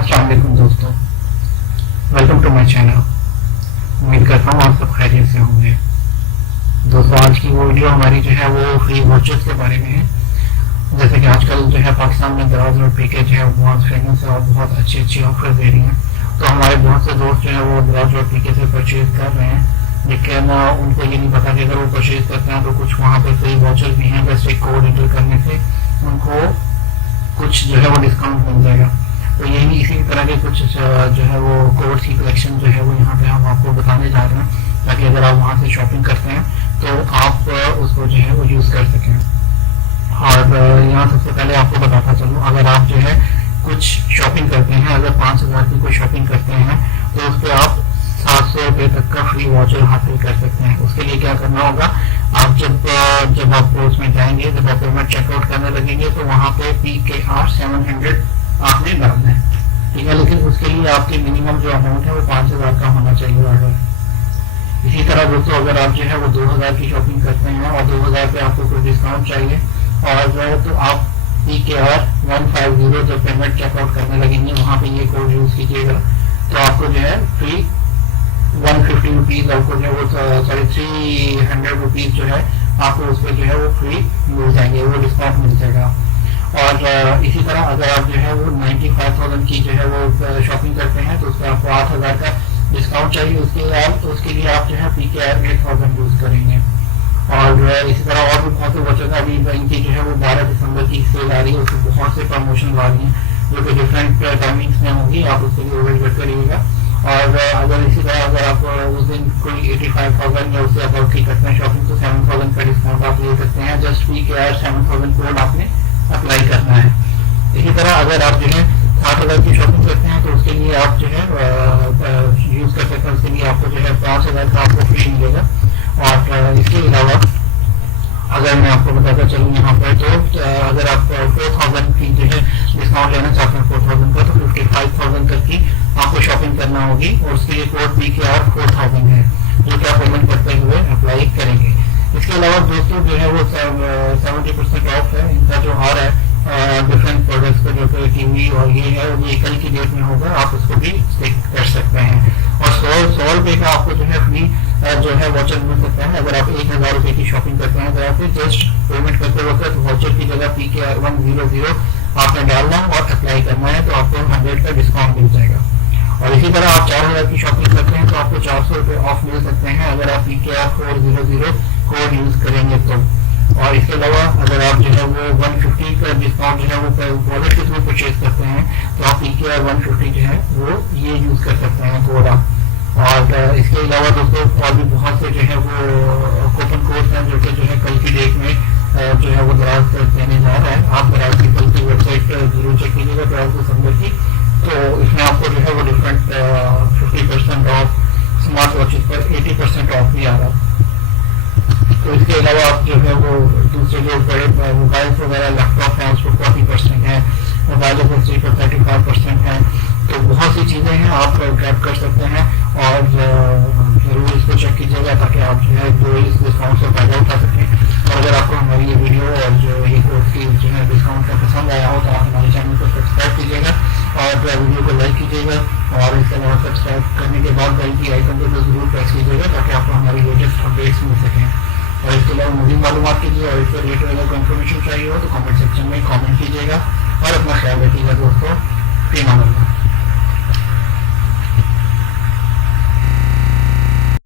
अस्सलाम वालेकुम दोस्तों, वेलकम टू माय चैनल। उम्मीद करता हूँ आप सब खैरियत से होंगे। दोस्तों, आज की वो वीडियो हमारी जो है वो फ्री वॉचेस के बारे में है। जैसे कि आजकल जो है पाकिस्तान में दराज और पीके जो है वो बहुत फेमस है और बहुत अच्छी अच्छी ऑफर दे रही हैं। तो हमारे बहुत से दोस्त जो है वो दराज और पीके से परचेज कर रहे हैं, लेकिन उनको ये नहीं पता कि अगर वो परचेज करते हैं तो कुछ वहाँ पे फ्री वॉचेस भी हैं। जैसे कोड एंटर करने से उनको कुछ जो है वो डिस्काउंट मिल जाएगा। तो यही इसी तरह के कुछ जो है वो कोड्स की कलेक्शन जो है वो यहाँ पे हम आपको बताने जा रहे हैं, ताकि अगर आप वहाँ से शॉपिंग करते हैं तो आप उसको जो है वो यूज़ कर सकें। और यहाँ सबसे पहले आपको बताता चलूँ, अगर आप जो है कुछ शॉपिंग करते हैं, अगर 5,000 की कोई शॉपिंग करते हैं तो उस पर आप 700 रुपये तक का फ्री वाचर हासिल कर सकते हैं। उसके लिए क्या करना होगा, आप जब आप उसमें जाएंगे, जब आप पेमेंट चेकआउट करने लगेंगे तो वहाँ पे PKR 700 आपने डालना है, ठीक है। लेकिन उसके लिए आपकी मिनिमम जो अमाउंट है वो 5,000 का होना चाहिए। अगर इसी तरह दोस्तों, अगर आप जो है वो 2,000 की शॉपिंग करते हैं और 2,000 पे आपको कोई डिस्काउंट चाहिए और तो आप PKR 150 जब पेमेंट चेकआउट करने लगेंगे वहाँ पे ये कोड यूज कीजिएगा, तो आपको जो है फ्री 150 रुपीज आपको जो है वो 300 रुपीज जो है आपको उस पर जो है वो फ्री मिल जाएंगे, वो डिस्काउंट मिल जाएगा। और इसी तरह अगर आप जो है वो 95,000 की जो है वो शॉपिंग करते हैं तो उसमें आपको 8,000 का डिस्काउंट चाहिए। उसके लिए आप जो है PKR 8,000 यूज करेंगे। और इसी तरह और भी बहुत से बच्चों का अभी इनकी जो है वो 12 दिसंबर की सेल आ रही है, उसमें बहुत से प्रमोशन आ रही हैं जो कि डिफरेंट टाइमिंग्स में होंगी, आप उसके लिए वेट करिएगा। और अगर इसी तरह अगर आप उस दिन कोई 85,000 या उससे अबाउट की करते हैं शॉपिंग तो 7,000 का डिस्काउंट आप ले सकते हैं। जस्ट PKR 7,000 कोड आपने अप्लाई करना है। इसी तरह अगर आप जो है 7,000 की शॉपिंग करते हैं तो उसके लिए आप जो है यूज कर सकते हैं। उसके लिए आपको जो है 5,000 का आपको फ्री मिलेगा। और इसके अलावा अगर मैं आपको बताता चलूँ यहाँ पर, तो अगर आप 4,000 की जो है डिस्काउंट लेना चाहते हैं 4,000 का, तो 55,000 तक की आपको शॉपिंग करना होगी और उसके लिए कोड PKR 4,000 है जो कि आप पेमेंट करते हुए अप्लाई करेंगे। इसके अलावा दोस्तों जो है वो 70% ऑफ है इनका जो आ रहा है डिफरेंट प्रोडक्ट्स का, जो कि टीवी और ये है ये कल की डेट में होगा, आप उसको भी चेक कर सकते हैं। और 100 रुपये का आपको जो है फ्री जो है वॉचर मिल सकता है। अगर आप 1,000 रुपये की शॉपिंग करते हैं तो आपको जस्ट पेमेंट करते वक्त वॉचर की जगह PKR 100 आपने डालना और अप्लाई करना है, तो आपको 100 का डिस्काउंट मिल जाएगा। और इसी तरह आप 4,000 की शॉपिंग करते हैं तो आपको 400 रुपये ऑफ मिल सकते हैं अगर आप PKR 400 कोड यूज करेंगे तो। और इसके अलावा अगर आप जो है वो 150 का डिस्काउंट जो है वो वॉलेट के थ्रू परचेज करते हैं तो आप PKR 150 जो है वो ये यूज कर सकते हैं कोड आप। और इसके अलावा दोस्तों और भी बहुत से जो है वो कूपन कोड हैं जो कि जो है कल की डेट में जो है वो दराज देने जा रहा है। आप दराज की कल की वेबसाइट जरूर चेक कीजिएगा दराज दिसंबर की, तो इसमें आपको जो है वो डिफरेंट 50% ऑफ स्मार्ट वॉचेस पर 80% ऑफ भी आ रहा है। तो इसके अलावा आप जो है वो दूसरे जो बड़े मोबाइल वगैरह लैपटॉप हैं उस पर 40% है, मोबाइल पर 35% है। तो बहुत सी चीज़ें हैं आप ग्रैब कर सकते हैं और जरूर इसको चेक कीजिएगा ताकि आप जो है जो इस डिस्काउंट से फायदा उठा सकें। और अगर आपको हमारी ये वीडियो और जो ये कोर्स की जो है डिस्काउंट का पसंद आया हो तो आप हमारे चैनल को सब्सक्राइब कीजिएगा और वीडियो को लाइक कीजिएगा। और इसके अलावा सब्सक्राइब करने के बाद बेल की आइकन को जरूर प्रेस कीजिएगा ताकि आपको हमारी लेटेस्ट अपडेट्स मिल सकें। और इसके अलावा मुझे मालूमात कीजिए और इससे रिलेटेड अगर कोई इन्फॉर्मेशन चाहिए हो तो कमेंट सेक्शन में कमेंट कीजिएगा और अपना ख्याल रखिएगा दोस्तों। फी अमान अल्लाह।